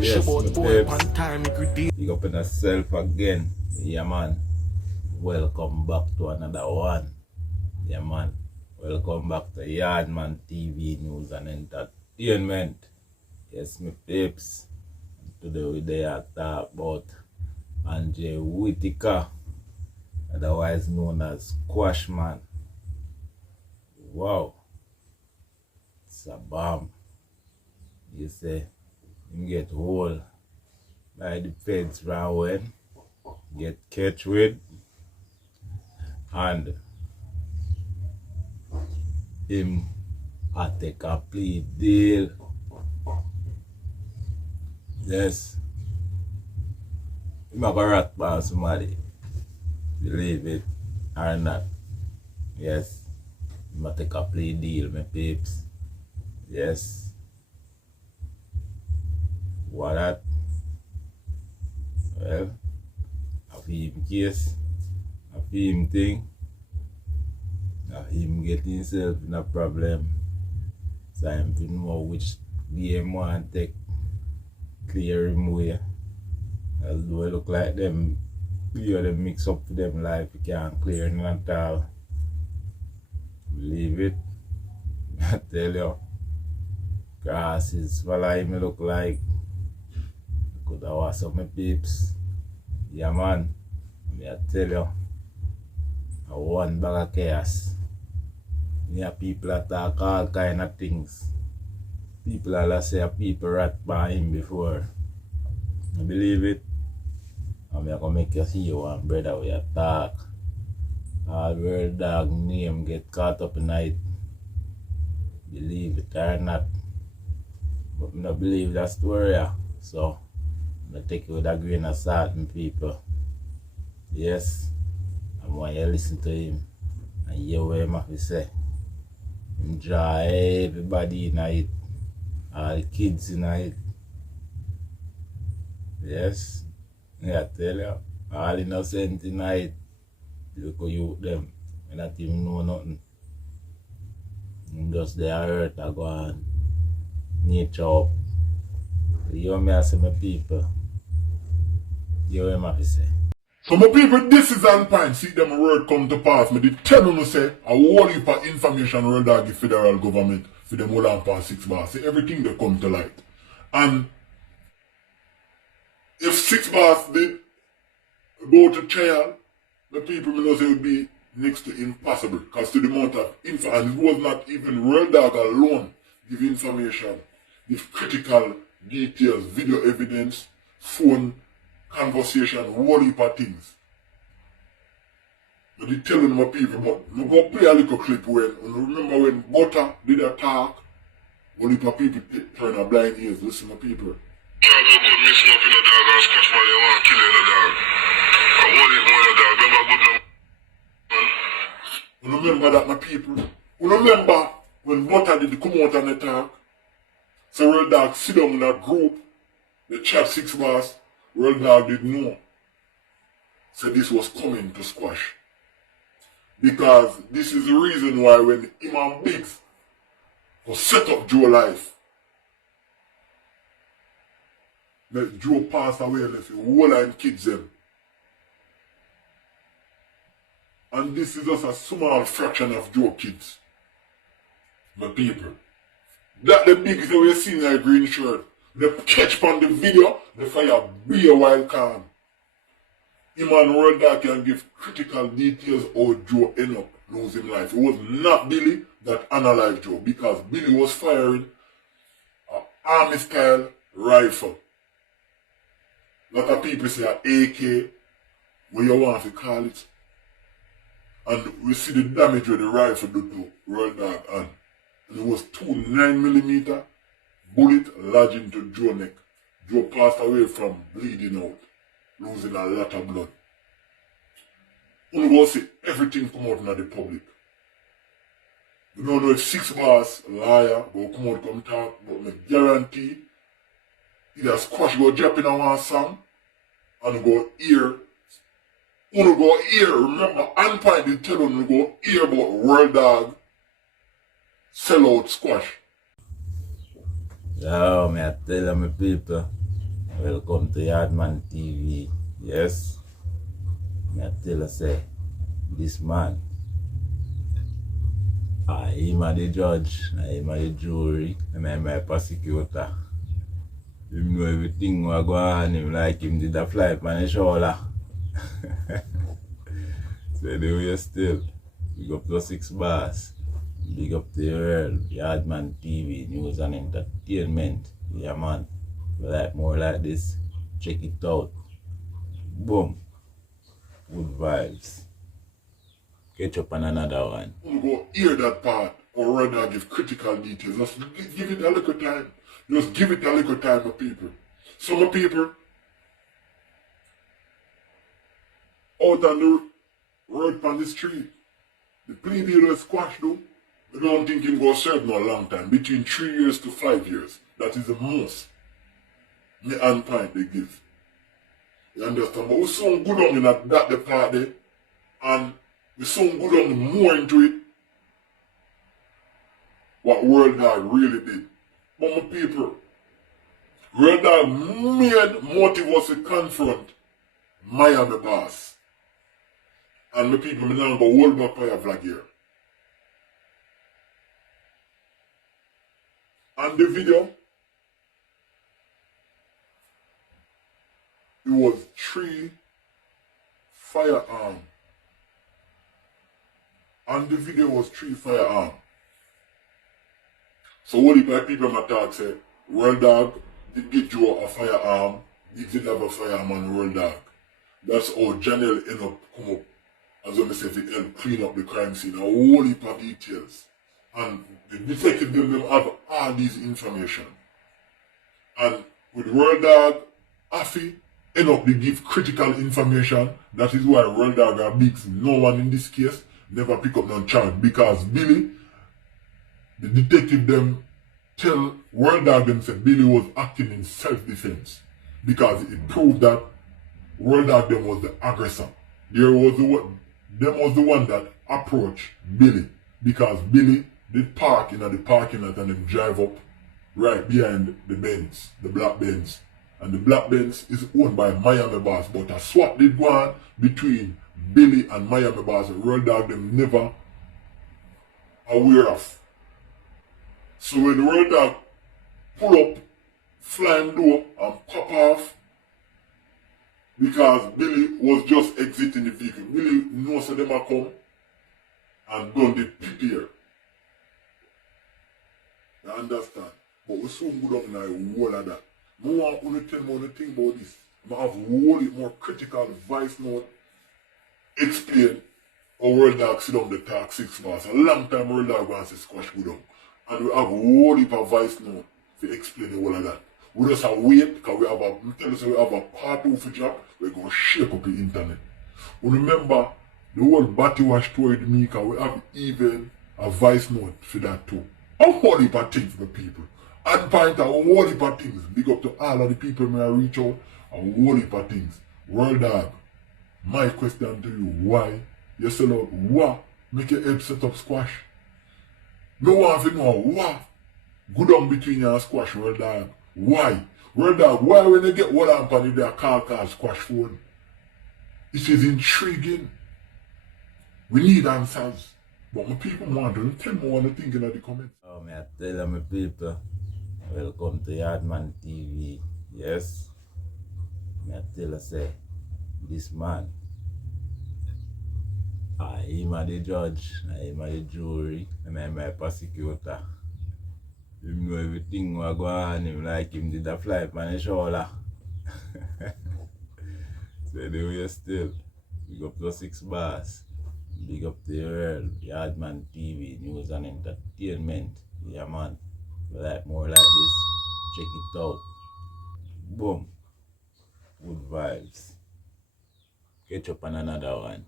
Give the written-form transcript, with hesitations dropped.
Yes, my babes. You up in yourself again. Yeah, man. Welcome back to another one. Yeah, man. Welcome back to Yardman TV News and Entertainment. Yes, my babes. Today we there talk about Andre Whitaker, otherwise known as Squash Man. Wow. It's a bomb. You say, him get hold by the feds round when, get catch with, and him a take a plea deal. Yes. Him a go rat by somebody. Believe it or not. Yes. Him a take a plea deal, my peeps. Yes. What that? Well, a him case, a him thing, a him get himself in a problem. So I'm to know which game want take clear him way. Although it look like them, them mix up for them life, you can't clear him at all. Believe it, I tell you. Grasses, what I look like. Could have was some peeps. Yeah, man. I tell you, I one bag of chaos. Yeah, people that talk all kind of things. People that say people rat by him before. I believe it. I'm gonna make you see one brother where you talk. All world dog name get caught up in it. Believe it or not. But I don't believe that story. So I take it with a grain of salt, my people. Yes, I want you to listen to him and hear what him have to say. Him draw everybody in it, all the kids in it. Yes, I tell you, all innocent in it. Look how you them, and not even know nothing. And just they are hurt, I go on nature up. You hear me I say, my people. You hear me I say. So my people, this is on point. See them word come to pass. Me did tell you say a whole heap of information around the federal government for them all on past 6 bars. See everything they come to light. And if 6 bars did go to trial, the people may know say it would be next to impossible. Because to the amount of info, and it was not even Real Dog alone give information, give critical details, video evidence, phone conversation, whole heap of things. But they telling my people, but I'm going to play a little clip when, remember when Butter did a talk, whole heap of people turn a blind ears, listen to people. Dog go good missing up in a dog and Squash Man, you want to kill in a dog. I want it more in a dog, remember good man? You remember that, my people? You remember when Butter did come out on the talk? So Real Dog sit down in a group, they chat 6 bars, Real Dog did know. So this was coming to Squash. Because this is the reason why when Imam Biggs was set up Joe life, let Joe pass away and left a whole line kids them. And this is just a small fraction of Joe kids. My people. That the Biggs that we see in a green shirt. They catch on the video, the fire be a wild calm. Emmanuel that can give critical details how Joe ended up losing life. It was not Billy that analyzed Joe because Billy was firing an army style rifle. A lot of people say an AK, what you want to call it. And we see the damage where the rifle did to Royal Dog and it was 2 9mm bullet lodged into Joe's neck. Joe passed away from bleeding out, losing a lot of blood. You go see everything come out in the public. You don't know if 6 bars, liar, go come out come talk, but I guarantee either Squash go drop in one song and go hear. You go hear, remember, and point they tell you go hear about World Dog sell out Squash. Yo, me I tell you, my people, Welcome to Yardman TV. Yes, I tell you say, this man, him a the judge, him a the jury, and I'm a prosecutor. Him know everything what go on, him like him did a fly on his shoulder. So anyway, still, big up to 6 bars, big up to the world, Yardman TV, news and entertainment. Yeah man, if you like more like this, check it out. Boom, good vibes. Catch up on another one. I'm going to hear that part or rather give critical details. Just give it a little time. Just give it a little time, my people. Some people out on the road on the street, the plea deal is squashed though. I don't think him going to serve no long time. Between 3 years to 5 years. That is the most. The hand point they give. You understand? But we sound good on in that the part there. And we sound good on more into it. What World Dog really did. But my people, World Dog made motive us to confront Miami boss. And my people, my now go hold my fire flag here. And the video, it was 3 firearms. And the video was 3 firearms. So what if my people my talk say, World Dog did get you a firearm, he did have a firearm on World Dog. That's how Janelle end up come up, as I say, to help clean up the crime scene. A whole heap of details. And the detective them have all these information. And with World Dog, Afi end up to give critical information. That is why World Dog and Biggs, no one in this case, never pick up no charge. Because Billy, the detective them tell World Dog them said Billy was acting in self-defense. Because it proved that World Dog them was the aggressor. Them was the one that approached Billy. Because Billy did park in the parking lot and them drive up right behind the Benz, the black Benz. And the black Benz is owned by Miami boss, but a swap did go on between Billy and Miami boss. The World Dog them never aware of. So when the World Dog pull up, flying door and pop off, because Billy was just exiting the vehicle. Billy knows that them are come and done the prepare. You understand? But we so good up now, all of that. I want to tell me thing about this. I have whole more critical voice note explain how World Dog sit down the talk 6 bars. A long time World Dog wants to squash good down. And we have a whole heap of voice note to explain all of that. We just have wait because we have a part 2 for job. We're going to shake up the internet. We remember the whole Batty Wash story with me because we have even a voice note for that too. A whole heap of things for people. And point a whole heap of things. Big up to all of the people may I reach out. A whole heap of things. World Dog, my question to you, why you sell out what make your head set up squash? No one to know what good on between you and squash, World Dog. Why? World Dog, why when they get one up and they call squash phone? It is intriguing. We need answers. But my people want to tell me what they think in the comments. Oh, I tell my people, welcome to Yardman TV. Yes, I tell you say, this man, him a the judge, him a the jury, and I'm a prosecutor. Him know everything what go on, him like him did a fly on his shoulder. So anyway, still, big up to 6 bars. Big up to the world, Yardman TV, news and entertainment. Yeah man, if you like more like this, check it out. Boom, good vibes. Catch up on another one.